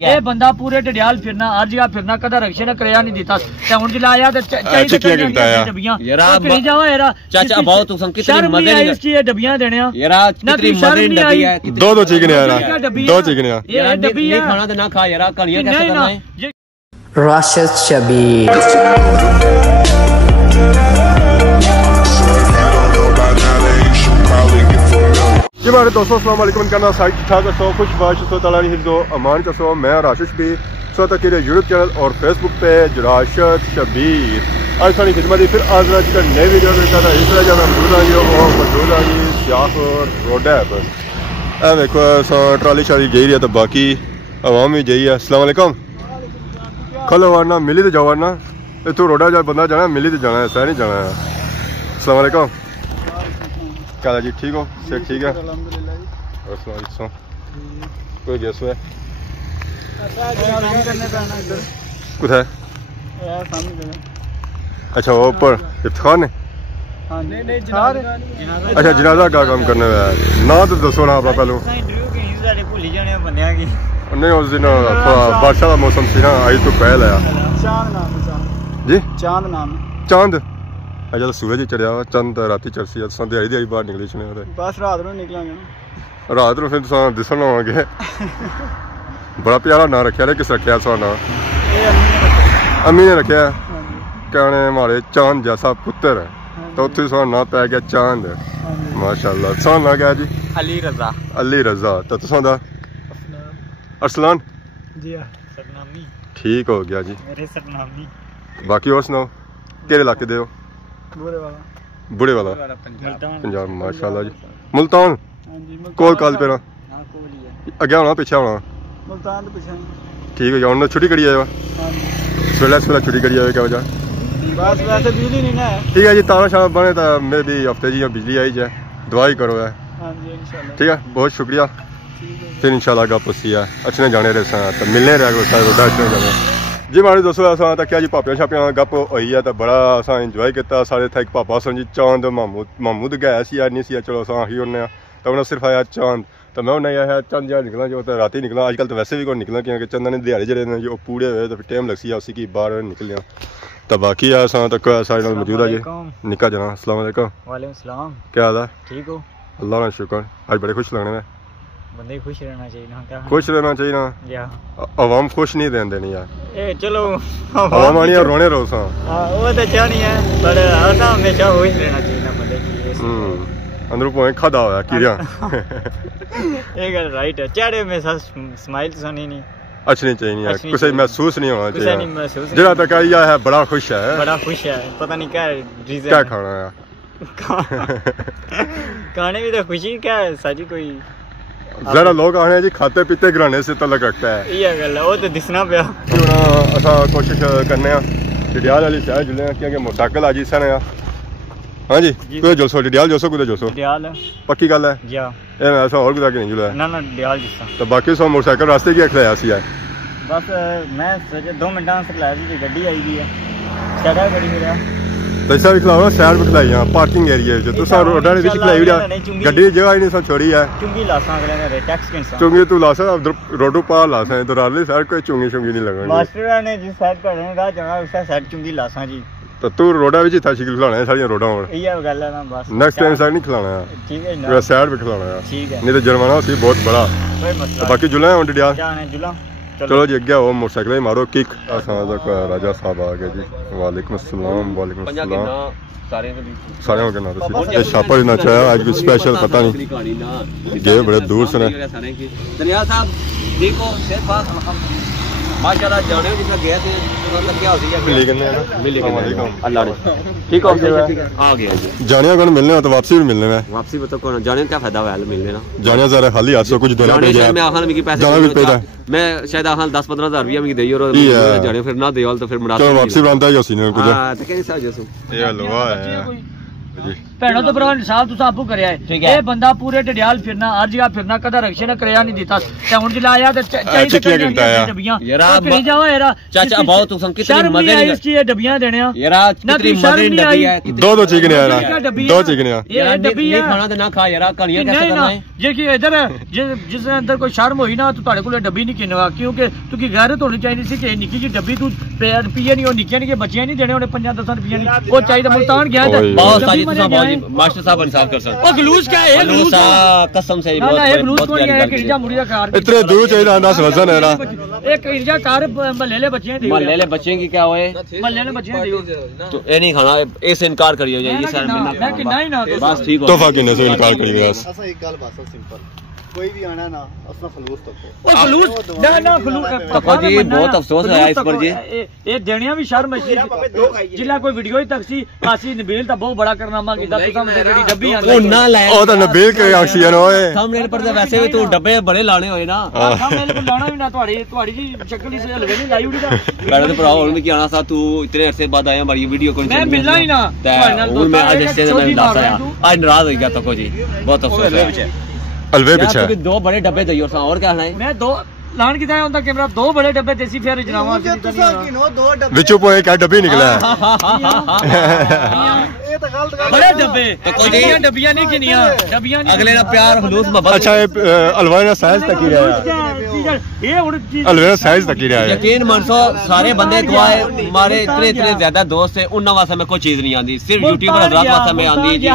ये बंदा पूरे डडियाल फिरना हर जगह फिरना कदा रक्शे ने कराया नहीं दिता ते हुन जिला आया ते चाहिए डबियां यारा करी जावा यारा चाचा बहुत तुम कितनी मजे नहीं इसकी ये डबियां देने यारा कितनी मजे डबी है दो चिकन यारा दो चिकन ये डबी नहीं खाना तो ना खा यारा कलियां कैसे करना है राशिद शबीर जी हमारे दोस्तों अस्सलाम वालेकुम करना साइड ठाक सो खुश बाश ताला हिफ्ज़ो अमान का सो मैं राशिद भी सो तक यूट्यूब चैनल और फेसबुक पे राशिद शबीर आज सारी खिदमत फिर आज का नए वीडियो में था इस तरह जब मौजूद आई सियाहपुर रोडैब देखो ट्राली शाली गई है तो बाकी आवाम भी गई है। अस्सलाम वालेकुम कल वारना मिली तो जाओ वारना तू रोडा जा बंदा जाना मिली तो जाना है सह नहीं जाना है। अस्सलाम वालेकुम क्या जी ठीक हो सेठ ठीक है कोई गेस है कुछ अच्छा वो ऊपर इफ्तार ने अच्छा जनाजा का काम करने में ना तो दसो ना आप पहलू नहीं उस दिन थोड़ा बारिशा का मौसम सी ना आई तो पहल आया जी चांद अच्छा तो सूरज ही चढ़िया चंद राती चढ़सी दिहाड़ी दिहाड़ी बाहर निकली छने बस रात को निकलांगे रात को फिर दिसन आवांगे बड़ा प्यारा ना रखा किस रखा सो ना अम्मी ने रखा कहने हमारे चांद जैसा पुत्र है तो उत्थे सो ना पै गया चांद माशाल्लाह सो ना गया जी अली रजा तो तुसा दा अरसलान जी सरनामी ठीक हो गया जी मेरे सरनामी बाकी और सुनाओ केड़े इलाके दे हो बुढ़े वाला पंजाब माशाल्लाह जी मुल्तान कोल काल पे ना अगे होना पीछे होना ठीक है जी छुट्टी करी आए सवेला सवेला छुट्टी करी आए क्या वजह बस वैसे बिजली नहीं ना ठीक है जी तारा शाम बने तो मे भी हफ्ते जी बिजली आई जाए दुआई करो है ठीक है बहुत शुक्रिया फिर इंशाल्लाह गपसी है अच्छे जाने रहे तो मिलने रहे जी हमारे दोस्तों असा तक क्या जी भापियां छापियां गप होई है तो बड़ा असा इंजॉय किया सारे इतना एक पापा सन जी चांद महमूद गया सी नहीं सी चलो अस आही होने तो उन्हें सिर्फ आया चांद तो मैं उन्हें आया चंद जहाँ निकला जो तो रात निकला अजकल तो वैसे भी कोई निकला क्योंकि चंद ने दिहाड़ी जड़े जो पूरे हुए तो फिर टाइम लग सी उसी की बाहर निकलिया तो बाकी असा तक सारे मौजूद है जी निका जना अस्सलाम वालेकुम क्या हाल है ठीक हो अल्लाह का शुक्र आज बड़े खुश लगने में बंदे खुश रहना चाहिए ना आवाम खुश नहीं देन देनी यार चलो आवाम आनी रोने रो सा वो तो चाहनी है पर हमेशा खुश रहना चाहिए ना बंदे की अंदर पोए खादा होया कीरिया ये गल राइट है चेहरे में स्माइल सुनी नहीं अच्छी नहीं चाहिए यार कुछ महसूस नहीं होना चाहिए जरा तक आया है बड़ा खुश है पता नहीं क्या रीजन क्या खाना है खाने भी तो खुशी क्या है साजी कोई जरा लोग आने जी खाते पीते घराने से तलक रखता है ये गल है वो तो दिसना पिया असा कोशिश करने डडियाल वाली शहर जुले क्योंकि मोटरसाइकिल आज इस ने हाँ जी कोई जुलसो डडियाल जुलसो कुछ जुलसो पक्की गल है ऐसा और कुछ नहीं जुला ना डडियाल जिसा तो बाकी सो मोटरसाइकिल रास्ते की खिलाया सी है बस मैं सोचे 2 मिनट से खिलाया सी गड्डी आई गई है साइड खड़ी हो रहा पैसा भी खिलाओ साइड पे खिलाई पार्किंग एरिया तो रोडा ने खिलाई गड्डी जगह ही नहीं सब छोड़ी है चुंगी तू लासा रोडो पार लासा इधर आले साइड कोई चुंगी नहीं लगनी मास्टर ने जिस साइड पर रहेगा जाना उस साइड चुंगी लासा जी तो तू रोडा भी था शिकल खिलाना है सारी रोडा और ये गल है ना बस नेक्स्ट टाइम साइड नहीं खिलाना है ठीक है ना साइड पे खिलाना है ठीक है नहीं तो जुर्माना सी बहुत बड़ा तो बाकी जुला है डडियाल चलो जी अगे वो मोटरसाइकिल मारो किक राजा साहब आ गए जी वालेकुम अस्सलाम सारे हो गया ये छापा भी ना चाहे आज भी स्पेशल पता नहीं गए बड़े दूर से दरिया साहब देखो माशाल्लाह जाने जितना गया थे क्या होती है अल्लाह ने ठीक हो आ गया जी जाने कौन मिलने तो वापसी भी मिलने में वापसी बता कौन जाने क्या फायदा है मिलने ना जाने जरा खाली 800 कुछ देना पड़ेगा मैं आखन में पैसे जाना भी पड़ेगा मैं शायद आखन 10-15 हज़ार रुपया में देई और जाने फिर ना देवाल तो फिर मुड़ा वापसी बनता है जो सीने कुछ हां तो कैसे आ जसो ये लो है जी ਭੈਣੋ ਤੇ ਭਰਾ ਇਨਸਾਫ ਤੁਸੀਂ ਆਪੂ ਕਰਿਆ ਹੈ ਇਹ ਬੰਦਾ ਪੂਰੇ ਢਡਿਆਲ ਫਿਰਨਾ ਅੱਜ ਆ ਫਿਰਨਾ ਕਦਾ ਰਕਸ਼ੇ ਨੇ ਕਰਿਆ ਨਹੀਂ ਦਿੱਤਾ ਤੇ ਹੁਣ ਜਿਲਾ ਆਇਆ ਤੇ ਚਾਹੀਦਾ ਡੱਬੀਆਂ ਕਰੀ ਜਾਓ ਯਾਰਾ ਚਾਚਾ ਬਹੁਤ ਤੁਸੀਂ ਕਿਤਨੀ ਮਦਦ ਨਹੀਂ ਇਸ ਕੀ ਡੱਬੀਆਂ ਦੇਣਿਆ ਯਾਰਾ ਕਿਤਨੀ ਮਦਦ ਡੱਬੀ ਹੈ ਦੋ ਚਿਕਨ ਯਾਰਾ ਦੋ ਚਿਕਨ ਇਹ ਡੱਬੀ ਨਹੀਂ ਖਾਣਾ ਤੇ ਨਾ ਖਾ ਯਾਰਾ ਕਲੀਆਂ कैसे करना है जे कि इधर जिस अंदर कोई शर्म हुई ना तो ਤੁਹਾਡੇ ਕੋਲ ਡੱਬੀ ਨਹੀਂ ਕਿਨਵਾ ਕਿਉਂਕਿ ਤੁਸੀਂ ਗੈਰਤ ਹੋਣੀ ਚਾਹੀਦੀ ਸੀ ਕਿ ਨਿੱਕੀ ਜੀ ਡੱਬੀ ਤੂੰ ਪੀਏ ਨਹੀਂ ਉਹ ਨਿੱਕੀਆਂ ਨਿੱਕੀਆਂ ਬੱਚੀਆਂ ਨਹੀਂ ਦੇਣੇ ਉਹਨੇ 5-10 ਰੁਪਏ ਨਹੀਂ ਉਹ ਚਾਹੀਦਾ ਮੁਲਤਾਨ ਗਿਆ बहुत सारी तुसा बहुत मास्टर साहब इंसाफ कर सकते ओ गलूस क्या है गलूस कसम से बहुत ना गलूस कोई है कि इंजा मुड़ी का कार इतने दूर चाहिए अंदाज वजन है ना एक इंजा कार महल्ले ले बच्चे दियो महल्ले ले बच्चे की क्या होए महल्ले ले बच्चे दियो तो ये नहीं खाना ऐसे इनकार करियो ये सर मैं कि नहीं ना बस ठीक हो तोहफा किने से इनकार करियो बस ऐसा एक गल बात सिंपल कोई भी आना ना उसना खलूस तको ओ खलूस ना खलूस तको जी बहुत अफसोस है इस पर जी ये देनिया भी शर्म है जिला कोई वीडियो ही तक सी आसी नबील ता बहुत बड़ा करनामा कीता तुसा में जेडी डब्बी आंदी ओ ना ले ओ तो नबील के ऑक्सीजन होए थंबनेल पर तो वैसे भी तू डब्बे बड़े लाने होए ना थंबनेल पर लाना भी ना तुम्हारी जी शक्ल ही से हलवे नहीं लाई उड़ी दा मैंने तो भरा और की आना सा तू इतने अरसे बाद आया हमारी वीडियो को मैं मिलना ही ना मैं आज ऐसे में लाता आज नाराज हो गया तको जी बहुत अफसोस है अलवे पीछे दो बड़े डब्बे दई और क्या है मैं दो लान की होता कैमरा दो बड़े डब्बे देसी फिर जनावा विचों पोए क्या डब्बी निकला बड़े डब्बे तो कोई डब्बियां नहीं किनिया डब्बियां अगले ना प्यार खलूस मोहब्बत अच्छा अलवा ना साइज तक ही रहा ये अलवे ना साइज तक ही रहा यकीन मानसो सारे बंदे दुआए हमारे इतने ज्यादा दोस्त है उन वास्ते में कोई चीज नहीं आंदी सिर्फ यूट्यूबर हजरात वास्ते में आंदी जी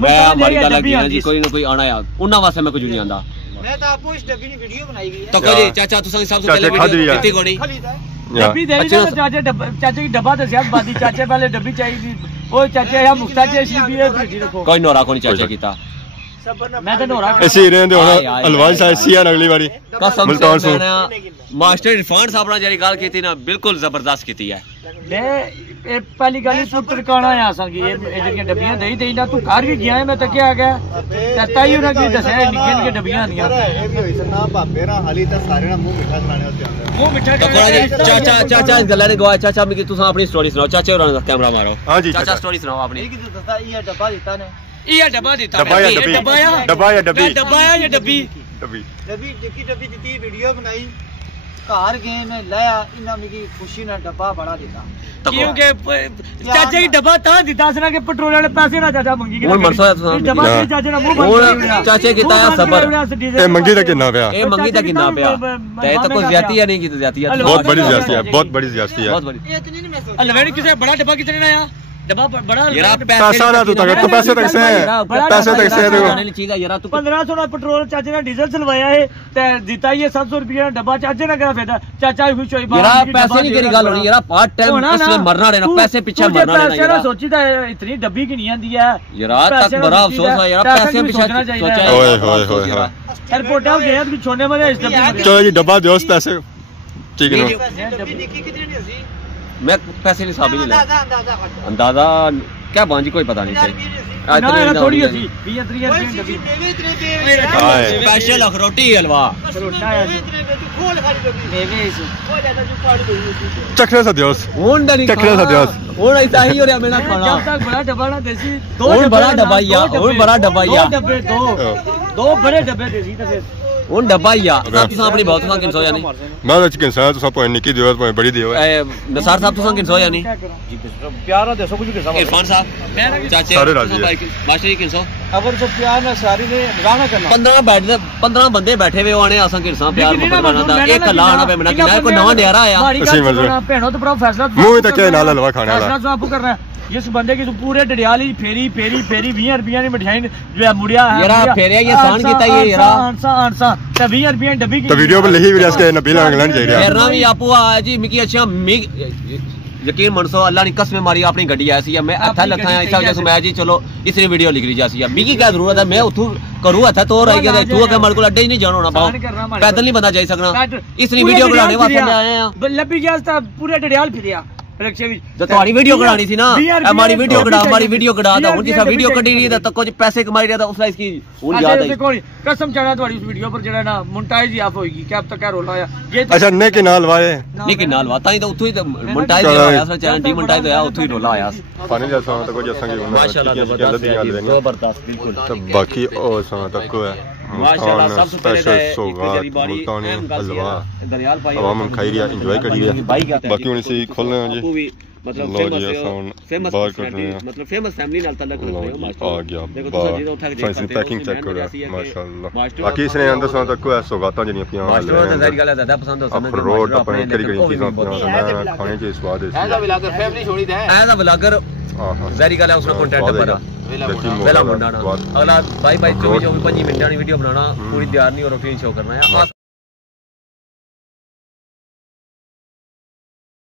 मैं हमारी गल है जी कोई ना कोई आना यार उन वास्ते में कुछ नहीं आंदा मैं तो आपको इस डब्बी की वीडियो बनाई गई है तो करी चाचा तुसा सबसे पहले वीडियो कितनी गोनी डब्बी दे दी ना चाचे की डब्बा तो ज्यादा बादी चाचे पहले डब्बी चाहिए ओ चाचे या मुफ्ता चे इसी भी रखो कोई नोरा कोनी चाचा कीता मैं तो नोरा ऐसे रहंदे हुन अलवाज साइज सिया अगली बारी कसम से मास्टर इरफान साहब ने जेरी गल कीती ना बिल्कुल जबरदस्त कीती है मैं पहली गल तू टरकाना आ संगी ये जेडियां डब्बियां देई ना तू घर भी गया है मैं तक आ गया करता ही उन्हें की दसया निक्के निक्के डब्बियां आंदियां ये भी होई सना भाबे ना हाली तक सारे ना मुंह मीठा खाने होते हैं मुंह मीठा चाचा इस गल्ला ने गवा चाचा मी तुसा अपनी स्टोरी सुनाओ चाचा और कैमरा मारो हां जी चाचा स्टोरी सुनाओ अपनी एक तो दस्ता ये डब्बा देता ने ये डब्बा देता डब्बा या डब्बी डब्बा या डब्बी डब्बी डब्बी दी वीडियो बनाई घर गए मैं लाया इना मेरी खुशी ना डब्बा बड़ा देता क्योंकि चाचा की डब्बा ता दिता सना के पेट्रोल वाले पैसे ना चाचा मंगी के मरसो डब्बा के चाचा ना मुंह बंद चाचे की ताया सबर ए मंगी दा कितना पिया ए मंगी दा कितना पिया ते तो कोई ज्यादती है नहीं की तो ज्यादती है बहुत बड़ी ज्यादती है बहुत बड़ी ज्यादती है बहुत बड़ी इतनी नहीं मैं अलवेड़ी किसे बड़ा डब्बा कितने ना आया डब्बा बड़ा पैसा ना तू तक पैसे तक से पैसे तक से खाने चीज है यार तू 1500 ना पेट्रोल चाचे ने डीजल चलवाया है ते दिता ये 700 रुपया डब्बा चाचे ने करा फेदा चाचा खुश होई यार पैसे नहीं तेरी गल होनी यार पार्ट टाइम इसलिए मरना रहना पैसे पीछे मरना रहना पैसे ना सोची था इतनी डब्बी की नहीं आंदी है यार तक बड़ा अफसोस है यार पैसे पीछे सोचा है ओए होए होए एयरपोर्ट आ गया कि छोड़ने वाले इस डब्बी में चलो जी डब्बा दो पैसे ठीक है डब्बी कितनी नहीं हसी मैं पैसे नहीं साबित नहीं अंदाजा क्या बांजी कोई पता नहीं सही ना थोड़ी हसी 20-30 डब्बी स्पेशल अखरोटी हलवा चखने से दियोस हुन डरी चखने से दियोस हुन ऐसा ही हो रहा मेरा खाना जब तक बड़ा डब्बा ना देसी हुन बड़ा डब्बाइया हुन बड़ा डब्बाइया दो बड़े डब्बे देसी तो फिर हुन डब्बाइया तुसा अपनी बहुत तुसा किन सो यानी मैं तो चिकन सा तुसा पॉइंट निकी दियो पॉइंट बड़ी दियो नसार साहब तुसा किन सो यानी प्यार ना देसो कुछ के साथ इरफान साहब चाचे सारे राजी है मास्टर जी किन सो अगर तो प्यार ना सारी ने गाना करना 15 बंदे बैठे हुए आने असा किरसा प्यार मोहब्बत बनादा एक कला आना पे मना किना कोई नवा डेरा आया भैनो तो बड़ा फैसला मुंह तक के नाल हलवा खाने वाला फैसला आपको करना है जिस बंदे की तू पूरे डडियाल ही फेरी 20 रुपया की मिठाई जो है मुड़िया है यार फेरिया ये सान कीता ये यार आंसा ते 20 रुपया डब्बी की तो वीडियो पे लिखी वीडियो इसके नबील इंग्लैंड जाई रहा फेरना भी आपू आ जी मिकी अच्छा यकीन मनसो अल्लाह ने कसम मारी अपनी गड्डी ऐसी है मैं हथा लखा ऐसा जैसे मैं जी चलो इसने वीडियो लिख ली जासी है मिकी क्या जरूरत है मैं उठू करू हथा तो रह गया तू के मेरे को अड्डे ही नहीं जाना पाओ पैदल नहीं बंदा जाई सकना इसने वीडियो बनाने वास्ते आए हैं लब्बी गया पूरे डडियाल फिरया रिक्शे विच तो तुम्हारी वीडियो कढ़ानी थी ना, हमारी वीडियो कढ़ा, हमारी वीडियो कढ़ा था हुन जिसा वीडियो कढ़ी रही तो कुछ पैसे कमाई रहा था उसला इसकी हुन याद आई कसम चढ़ा तुम्हारी उस वीडियो पर जेड़ा ना मोनेटाइज ऑफ होएगी क्या अब तक क्या रोला होया ये अच्छा ने के नाल वाए ने के नाल वाता ही तो उथों ही मोनेटाइज होया सा चैनल डीमोनेटाइज होया उथों ही रोला आया पानी जैसा तो कुछ जैसा कि माशाल्लाह जबरदस्त बिल्कुल तो बाकी और सा तक है माशाल्लाह सबसे पहले सौगात मुल्तानी हलवा तमाम खाई रिया एंजॉय करी रिया बाकी हुन से खोलने हैं जी मतलब फेमस मतलब फेमस फैमिली नाल ताल्लुक रखते हो मास्टर आ गया फैंसी पैकिंग चेक करो माशाल्लाह बाकी इसने अंदर सा तक है सौगातां जनी अपनी मास्टर तो जाहिर गल है ज्यादा पसंद होता है अखरोट अपने करी चीज़ां खाने के स्वाद है ऐसा ब्लॉगर फैमिली छोड़ी दे ऐसा ब्लॉगर जाहिर गल है उसका कंटेंट बड़ा वेला मुंडा अगला बाय बाय 24 25 मिनट की वीडियो बनाना पूरी तैयार नहीं और रूटीन शो करना है।